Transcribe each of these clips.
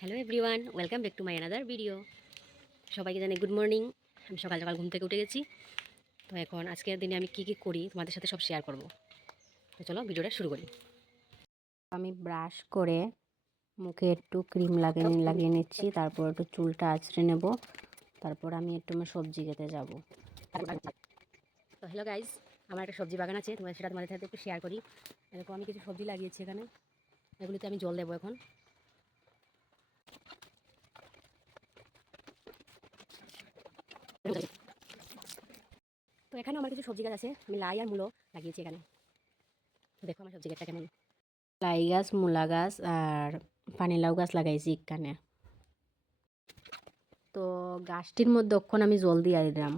Hello everyone, welcome back to my another video. সবাইকে জানাই good morning. আমি সকাল সকাল ঘুম থেকে উঠে গেছি। তো এখন আজকের দিনে আমি কি করি তোমাদের সাথে সব শেয়ার করব। তো চলো ভিডিওটা শুরু করি। আমি ব্রাশ করে মুখে একটু ক্রিম লাগিয়ে নিচ্ছি, তারপর একটু চুলটা আঁচড়ে নেব, তারপর আমি একটু আমার সবজি খেতে যাব। তো হ্যালো গাইজ, আমার একটা সবজি বাগান আছে, সেটা তোমাদের সাথে একটু শেয়ার করি। এরকম আমি কিছু সবজি লাগিয়েছি এখানে, এগুলিতে আমি জল দেবো এখন। তো এখানে আমার কিছু সবজি গাছ আছে, আমি লাই আর মূলো লাগিয়েছি এখানে। দেখো আমার সবজি গাছটা কেমন। লাই গাছ, মূলা গাছ আর পানিলাউ গাছ লাগাইছি এখানে। তো গাছটির মধ্যে অক্ষণ আমি জল দিয়ে দিলাম।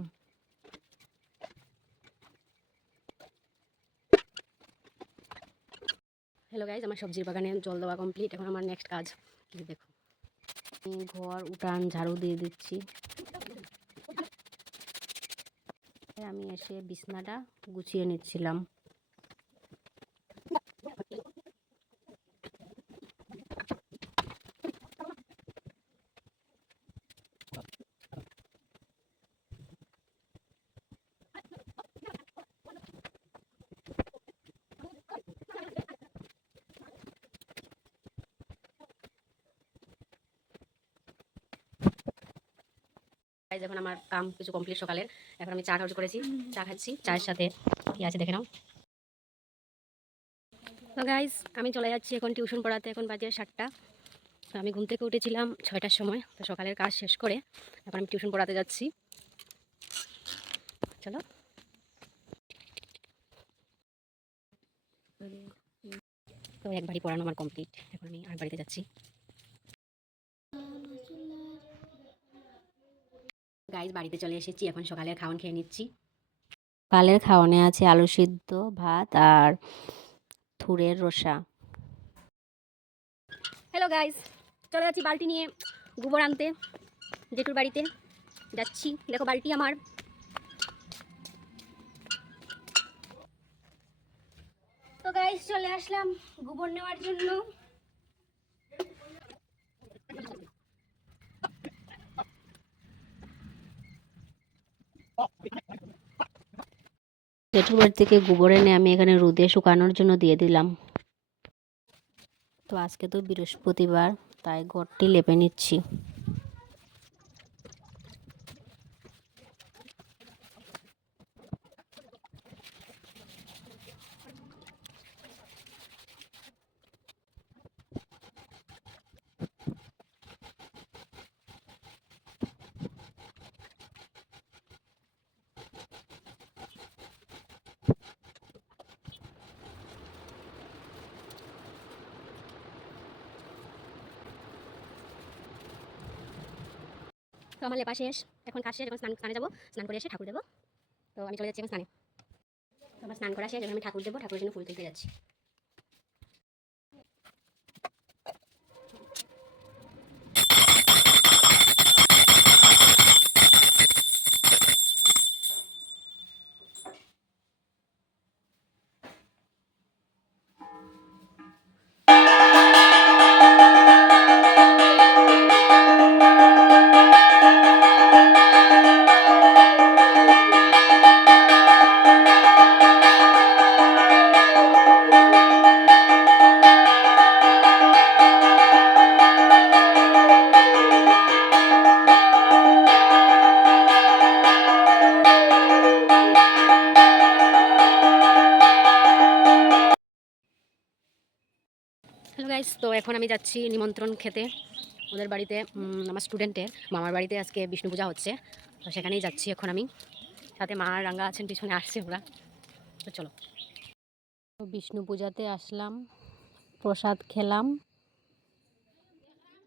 হ্যালো গাইজ, আমার সবজির বাগানে জল দেওয়া কমপ্লিট। এখন আমার নেক্সট কাজ কি দেখো, আমি ঘর উঠান ঝাড়ু দিয়ে দিচ্ছি। আমি এসে বিছনাটা গুছিয়ে নিচ্ছিলাম। গাইজ, এখন আমার কাম কিছু কমপ্লিট সকালের। এখন আমি চা খাওয়া করেছি, চা খাচ্ছি। চায়ের সাথে কি আছে দেখে নাও। তো গাইজ, আমি চলে যাচ্ছি এখন টিউশন পড়াতে। এখন বাজে 7টা। তো আমি ঘুম থেকে উঠেছিলাম 6টার সময়। তো সকালের কাজ শেষ করে এখন আমি টিউশন পড়াতে যাচ্ছি। চলো। তো একবারই পড়ানো আমার কমপ্লিট, এখন আমি আর বাড়িতে যাচ্ছি। গাইজ, বাড়িতে চলে এসেছি, এখন সকালের খাওয়ান খেয়ে নিচ্ছি। সকালের খাওয়ানে আছে আলু সিদ্ধ, ভাত আর থুরের রসা। হ্যালো গাইজ, চলে যাচ্ছি বালতি নিয়ে গোবর আনতে। জেঠুর বাড়িতে যাচ্ছি, দেখো বালতি আমার। তো গাইজ, চলে আসলাম গোবর নেওয়ার জন্য। জেঠুর বাড়ি থেকে গোবর এনে আমি এখানে রোদে শুকানোর জন্য দিয়ে দিলাম। তো আজকে তো বৃহস্পতিবার, তাই ঘরটি লেপে নিচ্ছি। তো আমার লেপা শেষ, এখন কাজ শেষ। এখন স্নানে যাবো, স্নান করে এসে ঠাকুর দেবো। তো আমি চলে যাচ্ছি এখন স্নানে। তো আমার স্নান করা শেষ, এখন আমি ঠাকুর দেবো, ঠাকুরের জন্য ফুল তুলতে যাচ্ছি। হ্যালো গাইস, তো এখন আমি যাচ্ছি নিমন্ত্রণ খেতে ওদের বাড়িতে। আমার স্টুডেন্টের মামার বাড়িতে আজকে বিষ্ণু পূজা হচ্ছে, তো সেখানেই যাচ্ছি এখন আমি। সাথে মা আর রাঙ্গা আছেন, পিছনে আসছে ওরা। তো চলো। তো বিষ্ণু পূজাতে আসলাম, প্রসাদ খেলাম,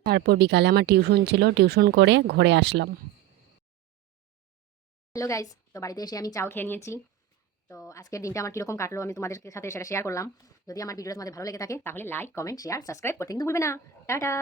তারপর বিকালে আমার টিউশন ছিল, টিউশন করে ঘরে আসলাম। হ্যালো গাইস, তো বাড়িতে এসে আমি চাও খেয়ে নিয়েছি। তো আজকের দিনটা আমার কীরকম কাটলো আমি তোমাদের সাথে সেটা শেয়ার করলাম। যদি আমার ভিডিওটা তোমাদের ভালো লেগে থাকে তাহলে লাইক, কমেন্ট, শেয়ার, সাবস্ক্রাইব করতে কিন্তু ভুলবে না। টাটা।